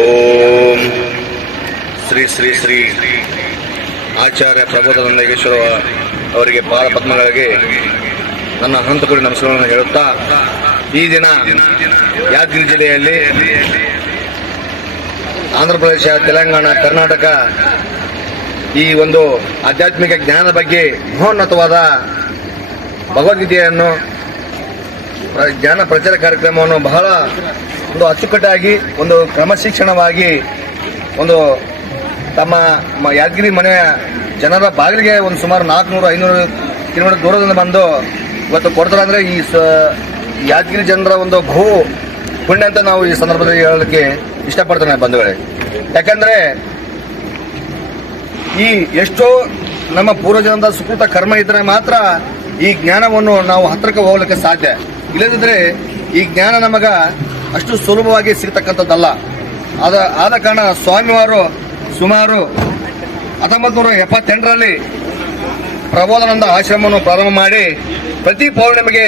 ಓಂ ಶ್ರೀ ಶ್ರೀ ಶ್ರೀ ಆಚಾರ್ಯ ಪ್ರಬೋಧಾನಂದಗೇಶ್ವರ ಅವರಿಗೆ ಪಾದ ಪದ್ಮಗಳಿಗೆ ನನ್ನ ಹಂತಕುಡಿ ನಮಸ್ಕಾರವನ್ನು ಹೇಳುತ್ತಾ, ಈ ದಿನ ಯಾದಗಿರಿ ಜಿಲ್ಲೆಯಲ್ಲಿ ಆಂಧ್ರ ಪ್ರದೇಶ, ತೆಲಂಗಾಣ, ಕರ್ನಾಟಕ ಈ ಒಂದು ಆಧ್ಯಾತ್ಮಿಕ ಜ್ಞಾನದ ಬಗ್ಗೆ ಮಹೋನ್ನತವಾದ ಭಗವದ್ಗೀತೆಯನ್ನು ಜ್ಞಾನ ಪ್ರಚಾರ ಕಾರ್ಯಕ್ರಮವನ್ನು ಬಹಳ ಒಂದು ಅಚ್ಚುಕಟ್ಟಾಗಿ, ಒಂದು ಕ್ರಮಶಿಕ್ಷಣವಾಗಿ, ಒಂದು ತಮ್ಮ ಯಾದಗಿರಿ ಮನೆಯ ಜನರ ಬಾಗಿಲಿಗೆ ಒಂದು ಸುಮಾರು ನಾಲ್ಕುನೂರು, ಐನೂರು ಕಿಲೋಮೀಟರ್ ದೂರದಿಂದ ಬಂದು ಇವತ್ತು ಕೊಡ್ತಾರೆ ಅಂದರೆ ಈ ಸ, ಯಾದಗಿರಿ ಜನರ ಒಂದು ಬಹು ಪುಣ್ಯ ಅಂತ ನಾವು ಈ ಸಂದರ್ಭದಲ್ಲಿ ಹೇಳಲಿಕ್ಕೆ ಇಷ್ಟಪಡ್ತೇನೆ ಬಂಧುಗಳೇ. ಯಾಕಂದರೆ ಈ ಎಷ್ಟೋ ನಮ್ಮ ಪೂರ್ವಜನದ ಸುಕೃತ ಕರ್ಮ ಇದ್ದರೆ ಮಾತ್ರ ಈ ಜ್ಞಾನವನ್ನು ನಾವು ಹತ್ತಿರಕ್ಕೆ ಹೋಗ್ಲಿಕ್ಕೆ ಸಾಧ್ಯ. ಇಲ್ಲದಿದ್ರೆ ಈ ಜ್ಞಾನ ನಮಗ ಅಷ್ಟು ಸುಲಭವಾಗಿ ಸಿಗ್ತಕ್ಕಂಥದ್ದಲ್ಲ. ಆದ ಆದ ಕಾರಣ ಸ್ವಾಮಿವಾರು ಸುಮಾರು ಹತ್ತೊಂಬತ್ತು ನೂರ ಎಪ್ಪತ್ತೆಂಟರಲ್ಲಿ ಪ್ರಬೋಧಾನಂದ ಆಶ್ರಮವನ್ನು ಪ್ರಾರಂಭ ಮಾಡಿ, ಪ್ರತಿ ಪೌರ್ಣಿಮೆಗೆ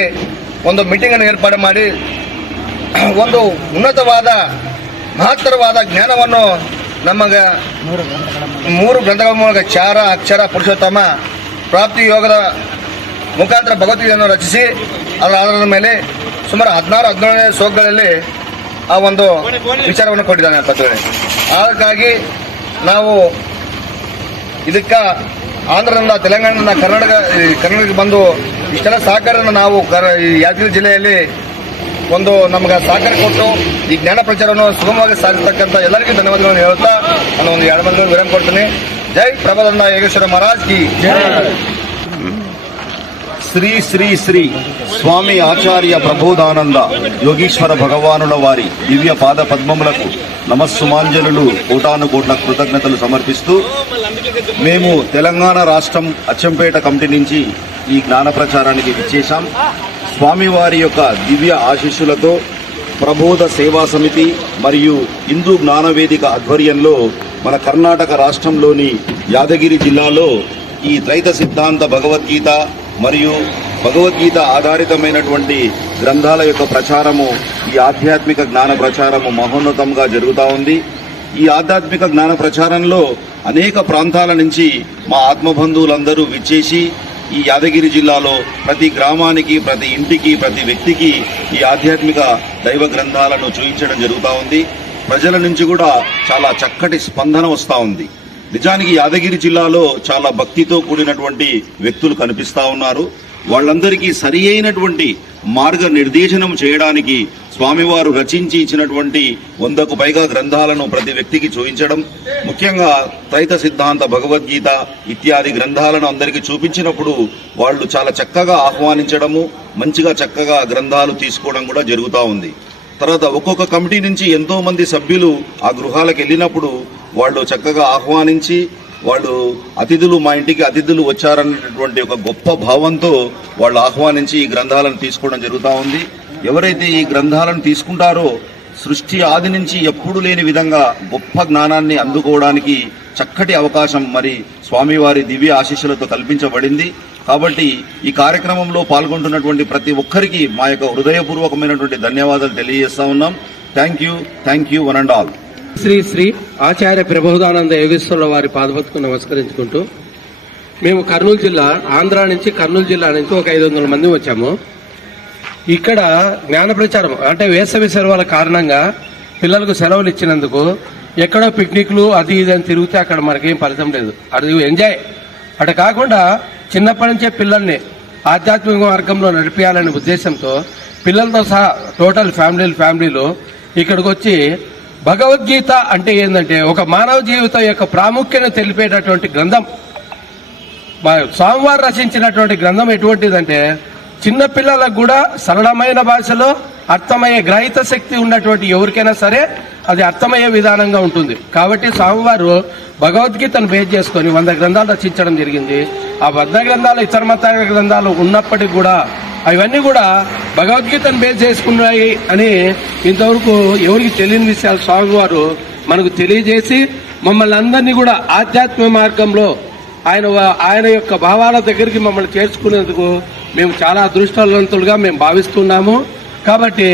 ಒಂದು ಮೀಟಿಂಗ್ ಅನ್ನು ಏರ್ಪಾಡು ಮಾಡಿ, ಒಂದು ಉನ್ನತವಾದ, ಮಹತ್ತರವಾದ ಜ್ಞಾನವನ್ನು ನಮಗ ಮೂರು ಗ್ರಂಥಗಳ ಮೂಲಕ ಚಾರ, ಅಕ್ಷರ, ಪುರುಷೋತ್ತಮ, ಪ್ರಾಪ್ತಿ ಯೋಗದ ಮುಖಾಂತರ ಭಗವದ್ಗೀತೆಯನ್ನು ರಚಿಸಿ ಅದರ ಆಧಾರದ ಮೇಲೆ ಸುಮಾರು ಹದಿನಾರು ಹದಿನೇಳನೇ ಶ್ಲೋಕಗಳಲ್ಲಿ ಆ ಒಂದು ವಿಚಾರವನ್ನು ಕೊಟ್ಟಿದ್ದಾನೆ ಹೇಳಿ ಅದಕ್ಕಾಗಿ ನಾವು ಇದಕ್ಕ ಆಂಧ್ರದಿಂದ ತೆಲಂಗಾಣದಿಂದ ಕರ್ನಾಟಕ ಕರ್ನಾಟಕಕ್ಕೆ ಬಂದು ಇಷ್ಟೆಲ್ಲ ಸಹಕಾರವನ್ನು ನಾವು ಈ ಯಾದಗಿರಿ ಜಿಲ್ಲೆಯಲ್ಲಿ ಒಂದು ನಮ್ಗೆ ಸಹಕಾರ ಕೊಟ್ಟು ಈ ಜ್ಞಾನ ಪ್ರಚಾರವನ್ನು ಸುಗಮವಾಗಿ ಸಾಧಿಸ್ತಕ್ಕಂಥ ಎಲ್ಲರಿಗೂ ಧನ್ಯವಾದಗಳನ್ನು ಹೇಳುತ್ತಾ ನಾನು ಒಂದು ಎರಡು ಮಂದಿ ವಿರಾಮ ಕೊಡ್ತೀನಿ. ಜೈ ಪ್ರಭಾದಂದ ಯೋಗೇಶ್ವರ ಮಹಾರಾಜ್ ಕಿ శ్రీ శ్రీ శ్రీ స్వామి ఆచార్య ప్రబోధానంద యోగీశ్వర భగవానుల వారి దివ్య పాద పద్మములకు నమస్సుమాంజనులు కోటాను కోట్ల కృతజ్ఞతలు సమర్పిస్తూ మేము తెలంగాణ రాష్ట్రం అచ్చంపేట కమిటీ నుంచి ఈ జ్ఞాన ప్రచారానికి విచ్చేశాం. స్వామివారి యొక్క దివ్య ఆశీస్సులతో ప్రబోధ సేవా సమితి మరియు హిందూ జ్ఞానవేదిక ఆధ్వర్యంలో మన కర్ణాటక రాష్ట్రంలోని యాదగిరి జిల్లాలో ఈ ద్వైత సిద్ధాంత భగవద్గీత మరియు భగవద్గీత ఆధారితమైనటువంటి గ్రంథాల యొక్క ప్రచారము ఈ ఆధ్యాత్మిక జ్ఞాన ప్రచారము మహోన్నతంగా జరుగుతూ ఉంది. ఈ ఆధ్యాత్మిక జ్ఞాన ప్రచారంలో అనేక ప్రాంతాల నుంచి మా ఆత్మబంధువులందరూ విచ్చేసి ఈ యాదగిరి జిల్లాలో ప్రతి గ్రామానికి ప్రతి ఇంటికి ప్రతి వ్యక్తికి ఈ ఆధ్యాత్మిక దైవ గ్రంథాలను చూపించడం జరుగుతూ ఉంది. ప్రజల నుంచి కూడా చాలా చక్కటి స్పందన వస్తూ ఉంది. నిజానికి యాదగిరి జిల్లాలో చాలా భక్తితో కూడినటువంటి వ్యక్తులు కనిపిస్తా ఉన్నారు. వాళ్ళందరికీ సరి అయినటువంటి మార్గ నిర్దేశనం చేయడానికి స్వామివారు రచించి ఇచ్చినటువంటి వందకు పైగా గ్రంథాలను ప్రతి వ్యక్తికి చూపించడం ముఖ్యంగా త్రైత సిద్ధాంత భగవద్గీత ఇత్యాది గ్రంథాలను అందరికీ చూపించినప్పుడు వాళ్ళు చాలా చక్కగా ఆహ్వానించడము మంచిగా చక్కగా గ్రంథాలు తీసుకోవడం కూడా జరుగుతూ ఉంది. తర్వాత ఒక్కొక్క కమిటీ నుంచి ఎంతో మంది సభ్యులు ఆ గృహాలకు వెళ్ళినప్పుడు వాళ్ళు చక్కగా ఆహ్వానించి వాళ్ళు అతిథులు మా ఇంటికి అతిథులు వచ్చారన్నటువంటి ఒక గొప్ప భావంతో వాళ్ళు ఆహ్వానించి ఈ గ్రంథాలను తీసుకోవడం జరుగుతూ ఉంది. ఎవరైతే ఈ గ్రంథాలను తీసుకుంటారో సృష్టి ఆది నుంచి ఎప్పుడు లేని విధంగా గొప్ప జ్ఞానాన్ని అందుకోవడానికి చక్కటి అవకాశం మరి స్వామివారి దివ్య ఆశీస్సులతో కల్పించబడింది. కాబట్టి ఈ కార్యక్రమంలో పాల్గొంటున్నటువంటి ప్రతి ఒక్కరికి మా యొక్క హృదయపూర్వకమైనటువంటి ధన్యవాదాలు తెలియజేస్తా ఉన్నాం. Thank you thank you one and all Shri Shri Acharya Prabodhananda యోగేశ్వరుల వారి పాదపత్కు నమస్కరించుకుంటూ మేము కర్నూలు జిల్లా ఆంధ్ర నుంచి కర్నూలు జిల్లా నుంచి ఒక ఐదు వందల మంది వచ్చాము. ఇక్కడ జ్ఞాన ప్రచారం అంటే వేసవి సెలవుల కారణంగా పిల్లలకు సెలవులు ఇచ్చినందుకు ఎక్కడో పిక్నిక్లు అది ఇది అని తిరిగితే అక్కడ మనకేం ఫలితం లేదు. అది ఎంజాయ్. అటు కాకుండా చిన్నప్పటి నుంచే పిల్లల్ని ఆధ్యాత్మిక మార్గంలో నడిపించాలనే ఉద్దేశంతో పిల్లలతో సహా టోటల్ ఫ్యామిలీలు ఫ్యామిలీలు ఇక్కడికి వచ్చి భగవద్గీత అంటే ఏంటంటే ఒక మానవ జీవితం యొక్క ప్రాముఖ్యతను తెలిపేటటువంటి గ్రంథం. మా- స్వామివారు రచించినటువంటి గ్రంథం ఎటువంటిదంటే చిన్నపిల్లలకు కూడా సరళమైన భాషలో అర్థమయ్యే గ్రహిత శక్తి ఉన్నటువంటి ఎవరికైనా సరే అది అర్థమయ్యే విధానంగా ఉంటుంది. కాబట్టి స్వామివారు భగవద్గీతను బేస్ చేసుకొని వంద గ్రంథాలు రచించడం జరిగింది. ఆ వంద గ్రంథాలు ఇతర మతాల గ్రంథాలు ఉన్నప్పటికీ కూడా అవన్నీ కూడా భగవద్గీతను బేస్ చేసుకున్నాయి అని ఇంతవరకు ఎవరికి తెలియని విషయాలు స్వామివారు మనకు తెలియజేసి మమ్మల్ని అందరినీ కూడా ఆధ్యాత్మిక మార్గంలో ఆయన ఆయన యొక్క భావాల దగ్గరికి మమ్మల్ని చేర్చుకునేందుకు మేము చాలా అదృష్టవంతులుగా మేము భావిస్తున్నాము. కాబట్టి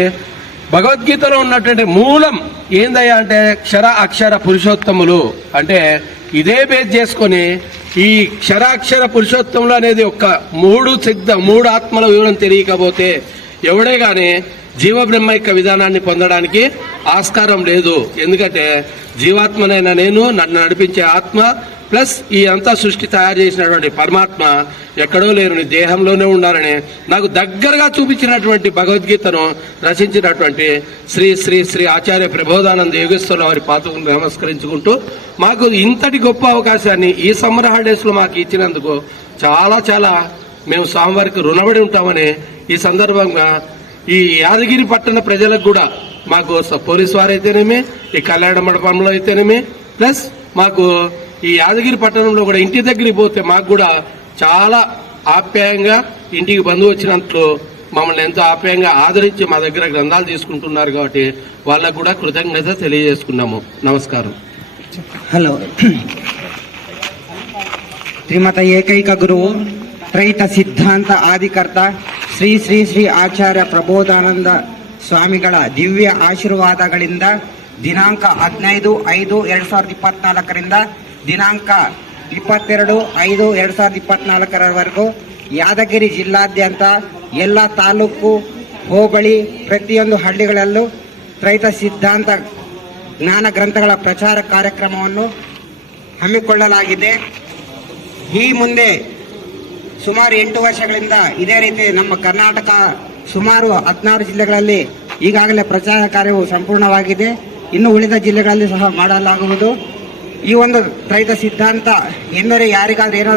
భగవద్గీతలో ఉన్నటువంటి మూలం ఏందయ్యా అంటే క్షర అక్షర పురుషోత్తములు. అంటే ఇదే బేస్ చేసుకొని ఈ క్షరాక్షర పురుషోత్తములు అనేది ఒక మూడు సిద్ధ మూడు ఆత్మల వివరం తెలియకపోతే ఎవడే గాని జీవబ్రహ్మ యొక్క విధానాన్ని పొందడానికి ఆస్కారం లేదు. ఎందుకంటే జీవాత్మనైన నేను నన్ను నడిపించే ఆత్మ ప్లస్ ఈ అంతా సృష్టి తయారు చేసినటువంటి పరమాత్మ ఎక్కడో లేరుని దేహంలోనే ఉండాలని నాకు దగ్గరగా చూపించినటువంటి భగవద్గీతను రచించినటువంటి శ్రీ శ్రీ శ్రీ ఆచార్య ప్రబోధానంద యోగేశ్వర వారి పాతకు నమస్కరించుకుంటూ మాకు ఇంతటి గొప్ప అవకాశాన్ని ఈ సమ్మర్ హాలిడేస్లో మాకు ఇచ్చినందుకు చాలా చాలా మేము స్వామివారికి రుణపడి ఉంటామని ఈ సందర్భంగా ఈ యాదగిరి పట్టణ ప్రజలకు కూడా మాకు పోలీస్ వారు అయితేనేమి ఈ కళ్యాణ మండపంలో అయితేనేమి ప్లస్ మాకు ఈ యాదగిరి పట్టణంలో కూడా ఇంటి దగ్గరికి పోతే మాకు కూడా చాలా ఆప్యాయంగా ఇంటికి బంధువు వచ్చినట్లు మమ్మల్ని ఎంతో ఆప్యాయంగా ఆదరించి మా దగ్గర గ్రంథాలు తీసుకుంటున్నారు కాబట్టి వాళ్ళకు కూడా కృతజ్ఞత తెలియజేసుకున్నాము. నమస్కారం. హలో. శ్రీమత ఏకైక గురువు రైత సిద్ధాంత ఆదికర్త ಶ್ರೀ ಶ್ರೀ ಶ್ರೀ ಆಚಾರ್ಯ ಪ್ರಬೋಧಾನಂದ ಸ್ವಾಮಿಗಳ ದಿವ್ಯ ಆಶೀರ್ವಾದಗಳಿಂದ ದಿನಾಂಕ ಹದಿನೈದು ಐದು ಎರಡು ಸಾವಿರದ ಇಪ್ಪತ್ನಾಲ್ಕರಿಂದ ದಿನಾಂಕ ಇಪ್ಪತ್ತೆರಡು ಐದು ಎರಡು ಸಾವಿರದ ಇಪ್ಪತ್ನಾಲ್ಕರವರೆಗೂ ಯಾದಗಿರಿ ಜಿಲ್ಲಾದ್ಯಂತ ಎಲ್ಲ ತಾಲೂಕು, ಹೋಬಳಿ, ಪ್ರತಿಯೊಂದು ಹಳ್ಳಿಗಳಲ್ಲೂ ತ್ರೈತ ಸಿದ್ಧಾಂತ ಜ್ಞಾನ ಗ್ರಂಥಗಳ ಪ್ರಚಾರ ಕಾರ್ಯಕ್ರಮವನ್ನು ಹಮ್ಮಿಕೊಳ್ಳಲಾಗಿದೆ. ಈ ಮುಂದೆ ಸುಮಾರು ಎಂಟು ವರ್ಷಗಳಿಂದ ಇದೇ ರೀತಿ ನಮ್ಮ ಕರ್ನಾಟಕ ಸುಮಾರು ಹದಿನಾರು ಜಿಲ್ಲೆಗಳಲ್ಲಿ ಈಗಾಗಲೇ ಪ್ರಚಾರ ಕಾರ್ಯವು ಸಂಪೂರ್ಣವಾಗಿದೆ. ಇನ್ನು ಉಳಿದ ಜಿಲ್ಲೆಗಳಲ್ಲಿ ಸಹ ಮಾಡಲಾಗುವುದು. ಈ ಒಂದು ರೈತ ಸಿದ್ಧಾಂತ ಎಂದರೆ ಯಾರಿಗಾದ್ರೂ ಏನಾದರೂ